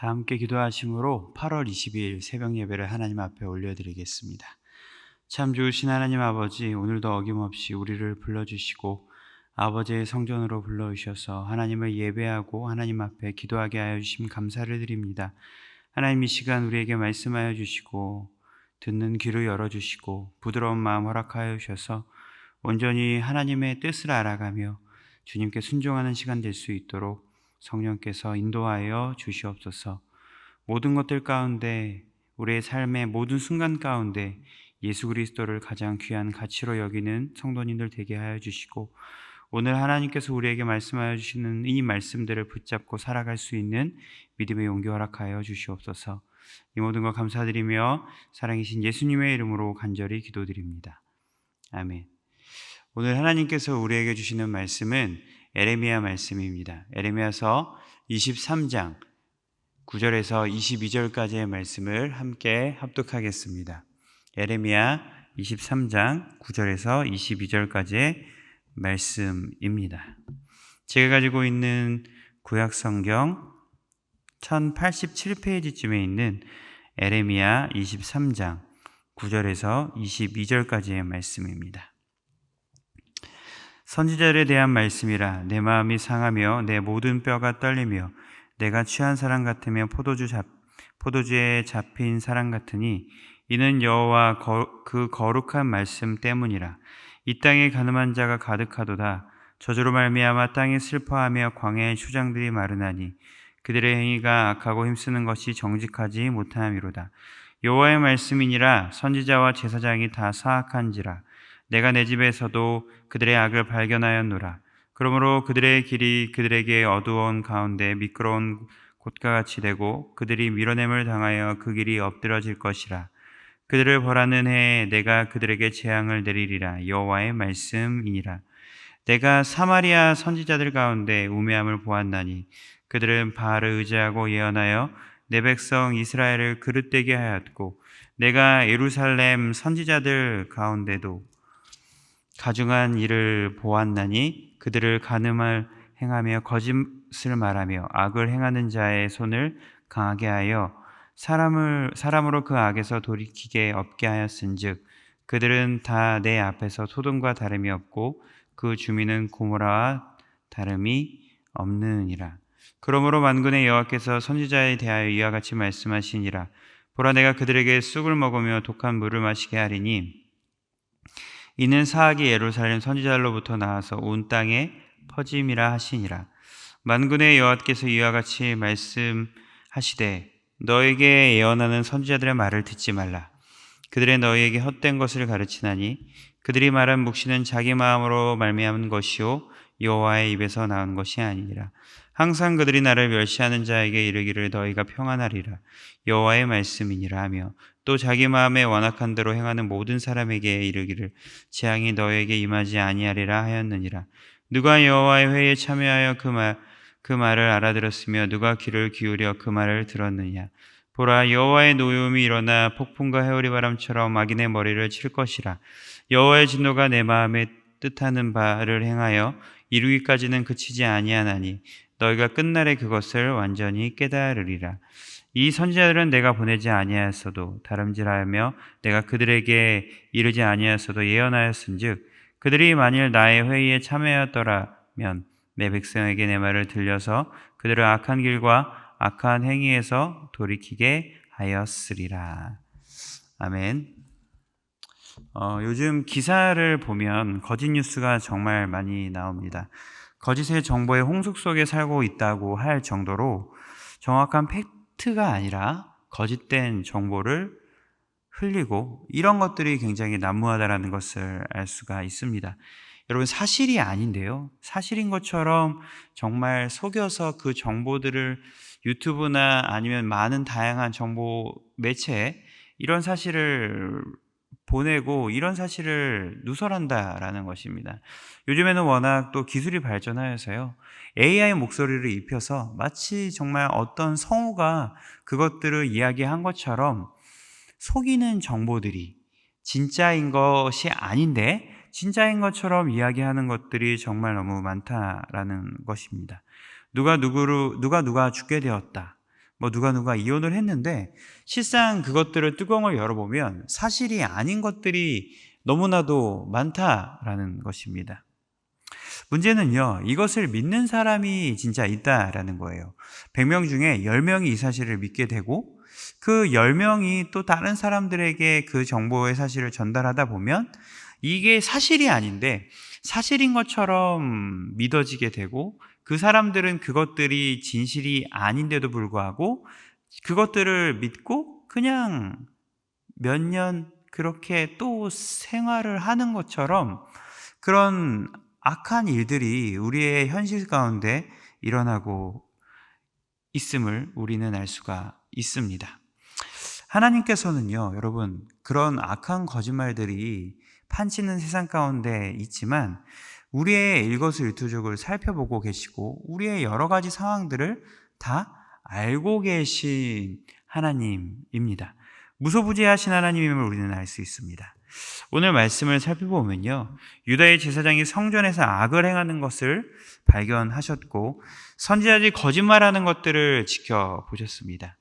다 함께 기도하심으로 8월 22일 새벽 예배를 하나님 앞에 올려드리겠습니다. 참 좋으신 하나님 아버지, 오늘도 어김없이 우리를 불러주시고 아버지의 성전으로 불러주셔서 하나님을 예배하고 하나님 앞에 기도하게 하여 주심 감사를 드립니다. 하나님, 이 시간 우리에게 말씀하여 주시고 듣는 귀를 열어주시고 부드러운 마음 허락하여 주셔서 온전히 하나님의 뜻을 알아가며 주님께 순종하는 시간 될 수 있도록 성령께서 인도하여 주시옵소서. 모든 것들 가운데, 우리의 삶의 모든 순간 가운데 예수 그리스도를 가장 귀한 가치로 여기는 성도님들 되게 하여 주시고, 오늘 하나님께서 우리에게 말씀하여 주시는 이 말씀들을 붙잡고 살아갈 수 있는 믿음의 용기 허락하여 주시옵소서. 이 모든 것 감사드리며 사랑이신 예수님의 이름으로 간절히 기도드립니다. 아멘. 오늘 하나님께서 우리에게 주시는 말씀은 에레미야 말씀입니다. 에레미야서 23장 9절에서 22절까지의 말씀을 함께 합독하겠습니다. 에레미야 23장 9절에서 22절까지의 말씀입니다. 제가 가지고 있는 구약성경 1087페이지쯤에 있는 에레미야 23장 9절에서 22절까지의 말씀입니다. 선지자들에 대한 말씀이라. 내 마음이 상하며 내 모든 뼈가 떨리며 내가 취한 사람 같으며 포도주에 잡힌 사람 같으니 이는 여호와 그 거룩한 말씀 때문이라. 이 땅에 가늠한 자가 가득하도다. 저주로 말미암아 땅이 슬퍼하며 광야의 휴장들이 마르나니 그들의 행위가 악하고 힘쓰는 것이 정직하지 못함이로다. 여호와의 말씀이니라. 선지자와 제사장이 다 사악한지라. 내가 내 집에서도 그들의 악을 발견하였노라. 그러므로 그들의 길이 그들에게 어두운 가운데 미끄러운 곳과 같이 되고 그들이 밀어냄을 당하여 그 길이 엎드러질 것이라. 그들을 벌하는 해에 내가 그들에게 재앙을 내리리라. 여호와의 말씀이니라. 내가 사마리아 선지자들 가운데 우매함을 보았나니 그들은 바알을 의지하고 예언하여 내 백성 이스라엘을 그릇되게 하였고 내가 예루살렘 선지자들 가운데도 가증한 일을 보았나니 그들을 간음을 행하며 거짓을 말하며 악을 행하는 자의 손을 강하게 하여 사람으로 그 악에서 돌이키게 없게 하였은즉 그들은 다 내 앞에서 소돔과 다름이 없고 그 주민은 고모라와 다름이 없느니라. 그러므로 만군의 여호와께서 선지자에 대하여 이와 같이 말씀하시니라. 보라, 내가 그들에게 쑥을 먹으며 독한 물을 마시게 하리니 이는 사악이 예루살렘 선지자들로부터 나와서 온 땅에 퍼짐이라 하시니라. 만군의 여호와께서 이와 같이 말씀하시되 너에게 예언하는 선지자들의 말을 듣지 말라. 그들의 너희에게 헛된 것을 가르치나니 그들이 말한 묵시는 자기 마음으로 말미암은 것이요 여호와의 입에서 나온 것이 아니니라. 항상 그들이 나를 멸시하는 자에게 이르기를 너희가 평안하리라. 여호와의 말씀이니라 하며 또 자기 마음에 완악한 대로 행하는 모든 사람에게 이르기를 재앙이 너에게 임하지 아니하리라 하였느니라. 누가 여호와의 회의에 참여하여 그 말을 알아들었으며 누가 귀를 기울여 그 말을 들었느냐. 보라, 여호와의 노여움이 일어나 폭풍과 해오리 바람처럼 악인의 머리를 칠 것이라. 여호와의 진노가 내 마음에 뜻하는 바를 행하여 이루기까지는 그치지 아니하나니 너희가 끝날에 그것을 완전히 깨달으리라. 이 선지자들은 내가 보내지 아니하였어도 다름질하며 내가 그들에게 이르지 아니하였어도 예언하였은즉 그들이 만일 나의 회의에 참여하였더라면 내 백성에게 내 말을 들려서 그들을 악한 길과 악한 행위에서 돌이키게 하였으리라. 아멘. 요즘 기사를 보면 거짓 뉴스가 정말 많이 나옵니다. 거짓의 정보의 홍수 속에 살고 있다고 할 정도로 정확한 팩트가 아니라 거짓된 정보를 흘리고 이런 것들이 굉장히 난무하다는 것을 알 수가 있습니다. 여러분, 사실이 아닌데요, 사실인 것처럼 정말 속여서 그 정보들을 유튜브나 아니면 많은 다양한 정보 매체에 이런 사실을 보내고 이런 사실을 누설한다라는 것입니다. 요즘에는 워낙 또 기술이 발전하여서요, AI 목소리를 입혀서 마치 정말 어떤 성우가 그것들을 이야기한 것처럼 속이는 정보들이 진짜인 것이 아닌데 진짜인 것처럼 이야기하는 것들이 정말 너무 많다라는 것입니다. 누가 죽게 되었다, 누가 이혼을 했는데 실상 그것들을 뚜껑을 열어보면 사실이 아닌 것들이 너무나도 많다라는 것입니다. 문제는요, 이것을 믿는 사람이 진짜 있다라는 거예요. 100명 중에 10명이 이 사실을 믿게 되고 그 10명이 또 다른 사람들에게 그 정보의 사실을 전달하다 보면 이게 사실이 아닌데 사실인 것처럼 믿어지게 되고 그 사람들은 그것들이 진실이 아닌데도 불구하고 그것들을 믿고 그냥 몇 년 그렇게 또 생활을 하는 것처럼 그런 악한 일들이 우리의 현실 가운데 일어나고 있음을 우리는 알 수가 있습니다. 하나님께서는요, 여러분, 그런 악한 거짓말들이 판치는 세상 가운데 있지만 우리의 일거수일투족을 살펴보고 계시고 우리의 여러 가지 상황들을 다 알고 계신 하나님입니다. 무소부지하신 하나님임을 우리는 알 수 있습니다. 오늘 말씀을 살펴보면요, 유다의 제사장이 성전에서 악을 행하는 것을 발견하셨고 선지자들이 거짓말하는 것들을 지켜보셨습니다.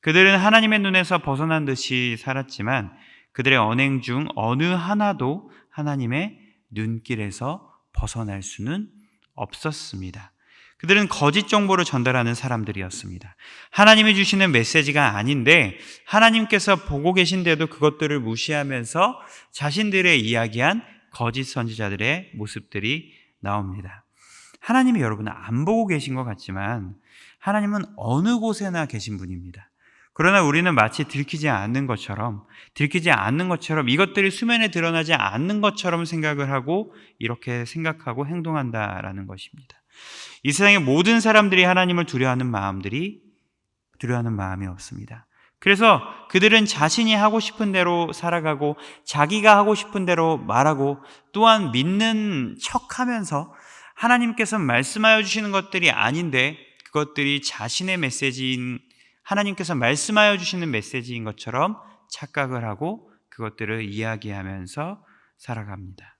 그들은 하나님의 눈에서 벗어난 듯이 살았지만 그들의 언행 중 어느 하나도 하나님의 눈길에서 벗어날 수는 없었습니다. 그들은 거짓 정보를 전달하는 사람들이었습니다. 하나님이 주시는 메시지가 아닌데 하나님께서 보고 계신데도 그것들을 무시하면서 자신들의 이야기한 거짓 선지자들의 모습들이 나옵니다. 하나님이 여러분을 안 보고 계신 것 같지만 하나님은 어느 곳에나 계신 분입니다. 그러나 우리는 마치 들키지 않는 것처럼 이것들이 수면에 드러나지 않는 것처럼 생각을 하고 이렇게 생각하고 행동한다라는 것입니다. 이 세상의 모든 사람들이 하나님을 두려워하는 마음이 없습니다. 그래서 그들은 자신이 하고 싶은 대로 살아가고 자기가 하고 싶은 대로 말하고 또한 믿는 척하면서 하나님께서 말씀하여 주시는 것들이 아닌데 그것들이 자신의 메시지인 하나님께서 말씀하여 주시는 메시지인 것처럼 착각을 하고 그것들을 이야기하면서 살아갑니다.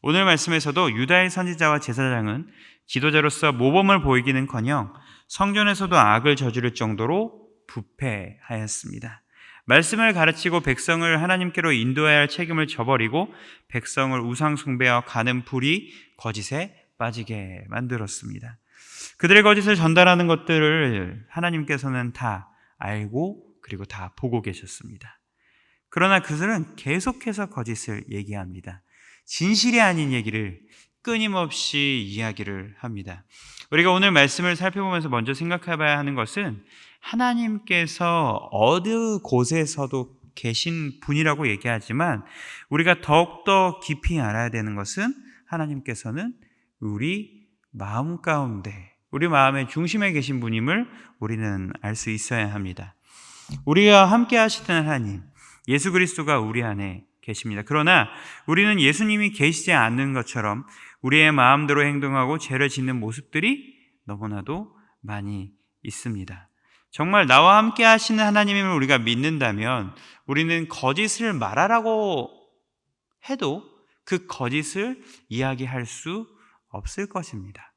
오늘 말씀에서도 유다의 선지자와 제사장은 지도자로서 모범을 보이기는커녕 성전에서도 악을 저지를 정도로 부패하였습니다. 말씀을 가르치고 백성을 하나님께로 인도해야 할 책임을 저버리고 백성을 우상 숭배와 가는 불이 거짓에 빠지게 만들었습니다. 그들의 거짓을 전달하는 것들을 하나님께서는 다 알고 그리고 다 보고 계셨습니다. 그러나 그들은 계속해서 거짓을 얘기합니다. 진실이 아닌 얘기를 끊임없이 이야기를 합니다. 우리가 오늘 말씀을 살펴보면서 먼저 생각해봐야 하는 것은 하나님께서 어느 곳에서도 계신 분이라고 얘기하지만 우리가 더욱더 깊이 알아야 되는 것은 하나님께서는 우리 마음 가운데 우리 마음의 중심에 계신 분임을 우리는 알 수 있어야 합니다. 우리와 함께 하시는 하나님, 예수 그리스도가 우리 안에 계십니다. 그러나 우리는 예수님이 계시지 않는 것처럼 우리의 마음대로 행동하고 죄를 짓는 모습들이 너무나도 많이 있습니다. 정말 나와 함께 하시는 하나님임을 우리가 믿는다면 우리는 거짓을 말하라고 해도 그 거짓을 이야기할 수 없을 것입니다.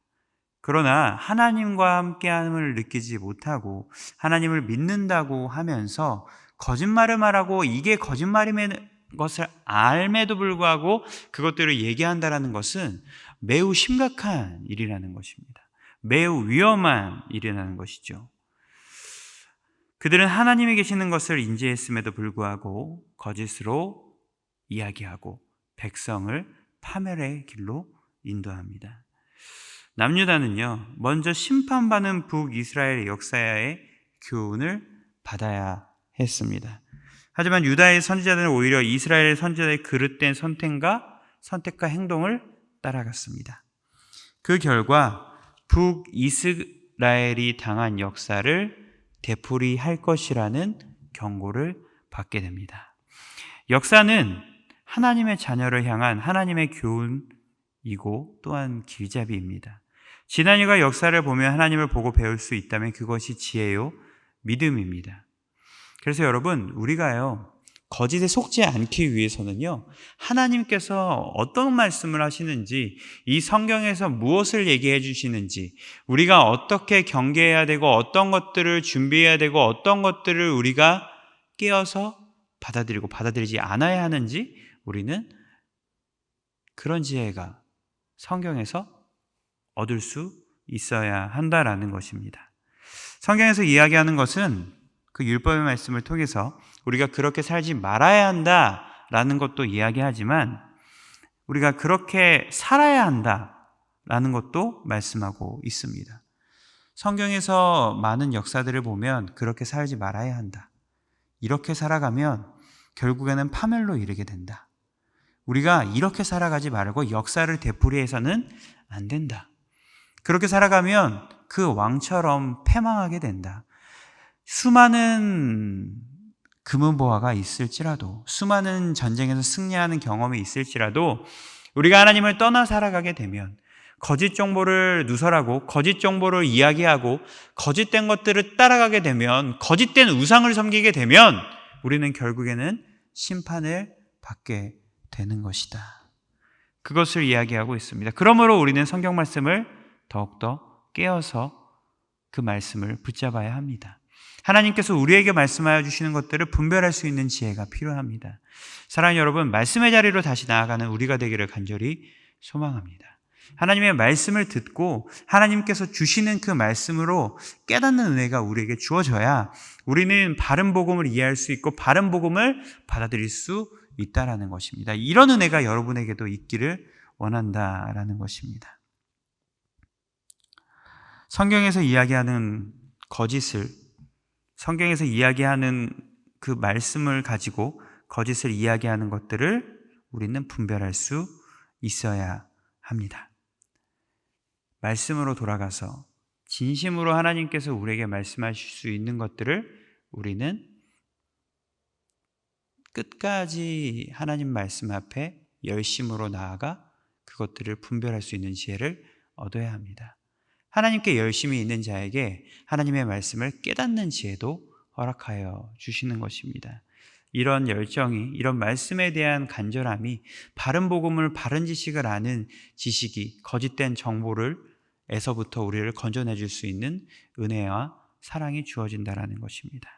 그러나 하나님과 함께함을 느끼지 못하고 하나님을 믿는다고 하면서 거짓말을 말하고 이게 거짓말임의 것을 알매도 불구하고 그것들을 얘기한다는 것은 매우 심각한 일이라는 것입니다. 매우 위험한 일이라는 것이죠. 그들은 하나님이 계시는 것을 인지했음에도 불구하고 거짓으로 이야기하고 백성을 파멸의 길로 인도합니다. 남유다는요, 먼저 심판받는 북이스라엘의 역사의 교훈을 받아야 했습니다. 하지만 유다의 선지자들은 오히려 이스라엘의 선지자의 그릇된 선택과 행동을 따라갔습니다. 그 결과 북이스라엘이 당한 역사를 되풀이할 것이라는 경고를 받게 됩니다. 역사는 하나님의 자녀를 향한 하나님의 교훈이고 또한 길잡이입니다. 지난 일과 역사를 보며 하나님을 보고 배울 수 있다면 그것이 지혜요 믿음입니다. 그래서 여러분, 우리가요 거짓에 속지 않기 위해서는요, 하나님께서 어떤 말씀을 하시는지, 이 성경에서 무엇을 얘기해 주시는지, 우리가 어떻게 경계해야 되고 어떤 것들을 준비해야 되고 어떤 것들을 우리가 깨어서 받아들이고 받아들이지 않아야 하는지, 우리는 그런 지혜가 성경에서 얻을 수 있어야 한다라는 것입니다. 성경에서 이야기하는 것은 그 율법의 말씀을 통해서 우리가 그렇게 살지 말아야 한다라는 것도 이야기하지만, 우리가 그렇게 살아야 한다라는 것도 말씀하고 있습니다. 성경에서 많은 역사들을 보면 그렇게 살지 말아야 한다, 이렇게 살아가면 결국에는 파멸로 이르게 된다, 우리가 이렇게 살아가지 말고 역사를 되풀이해서는 안 된다, 그렇게 살아가면 그 왕처럼 패망하게 된다, 수많은 금은보화가 있을지라도, 수많은 전쟁에서 승리하는 경험이 있을지라도 우리가 하나님을 떠나 살아가게 되면, 거짓 정보를 누설하고 거짓 정보를 이야기하고 거짓된 것들을 따라가게 되면, 거짓된 우상을 섬기게 되면 우리는 결국에는 심판을 받게 되는 것이다. 그것을 이야기하고 있습니다. 그러므로 우리는 성경 말씀을 더욱더 깨어서 그 말씀을 붙잡아야 합니다. 하나님께서 우리에게 말씀하여 주시는 것들을 분별할 수 있는 지혜가 필요합니다. 사랑하는 여러분, 말씀의 자리로 다시 나아가는 우리가 되기를 간절히 소망합니다. 하나님의 말씀을 듣고 하나님께서 주시는 그 말씀으로 깨닫는 은혜가 우리에게 주어져야 우리는 바른 복음을 이해할 수 있고 바른 복음을 받아들일 수 있다라는 것입니다. 이런 은혜가 여러분에게도 있기를 원한다라는 것입니다. 성경에서 이야기하는 거짓을, 성경에서 이야기하는 그 말씀을 가지고 거짓을 이야기하는 것들을 우리는 분별할 수 있어야 합니다. 말씀으로 돌아가서 진심으로 하나님께서 우리에게 말씀하실 수 있는 것들을 우리는 끝까지 하나님 말씀 앞에 열심으로 나아가 그것들을 분별할 수 있는 지혜를 얻어야 합니다. 하나님께 열심히 있는 자에게 하나님의 말씀을 깨닫는 지혜도 허락하여 주시는 것입니다. 이런 열정이, 이런 말씀에 대한 간절함이 바른 복음을, 바른 지식을 아는 지식이 거짓된 정보를 에서부터 우리를 건져내 줄 수 있는 은혜와 사랑이 주어진다라는 것입니다.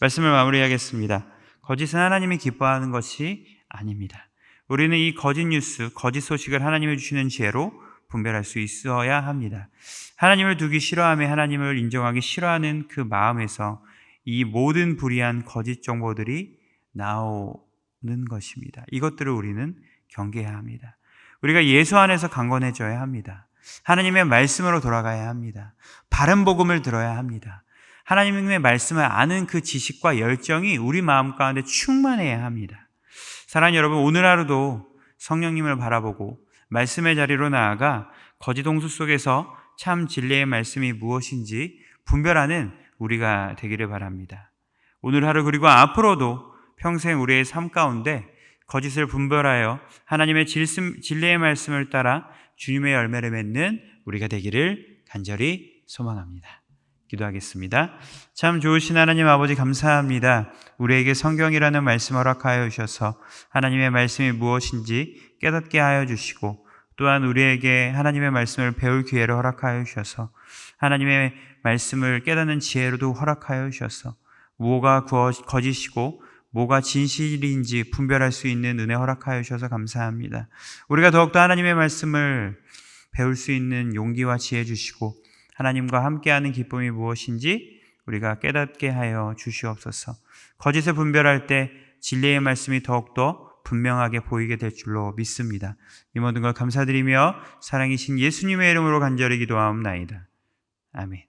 말씀을 마무리하겠습니다. 거짓은 하나님이 기뻐하는 것이 아닙니다. 우리는 이 거짓 뉴스, 거짓 소식을 하나님이 주시는 지혜로 분별할 수 있어야 합니다. 하나님을 두기 싫어하며 하나님을 인정하기 싫어하는 그 마음에서 이 모든 불의한 거짓 정보들이 나오는 것입니다. 이것들을 우리는 경계해야 합니다. 우리가 예수 안에서 강건해져야 합니다. 하나님의 말씀으로 돌아가야 합니다. 바른 복음을 들어야 합니다. 하나님의 말씀을 아는 그 지식과 열정이 우리 마음 가운데 충만해야 합니다. 사랑하는 여러분, 오늘 하루도 성령님을 바라보고 말씀의 자리로 나아가 거짓 홍수 속에서 참 진리의 말씀이 무엇인지 분별하는 우리가 되기를 바랍니다. 오늘 하루 그리고 앞으로도 평생 우리의 삶 가운데 거짓을 분별하여 하나님의 진리의 말씀을 따라 주님의 열매를 맺는 우리가 되기를 간절히 소망합니다. 기도하겠습니다. 참 좋으신 하나님 아버지, 감사합니다. 우리에게 성경이라는 말씀 허락하여 주셔서 하나님의 말씀이 무엇인지 깨닫게 하여 주시고, 또한 우리에게 하나님의 말씀을 배울 기회를 허락하여 주셔서 하나님의 말씀을 깨닫는 지혜로도 허락하여 주셔서 뭐가 거짓이고 뭐가 진실인지 분별할 수 있는 은혜 허락하여 주셔서 감사합니다. 우리가 더욱더 하나님의 말씀을 배울 수 있는 용기와 지혜 주시고 하나님과 함께하는 기쁨이 무엇인지 우리가 깨닫게 하여 주시옵소서. 거짓을 분별할 때 진리의 말씀이 더욱더 분명하게 보이게 될 줄로 믿습니다. 이 모든 걸 감사드리며 사랑이신 예수님의 이름으로 간절히 기도하옵나이다. 아멘.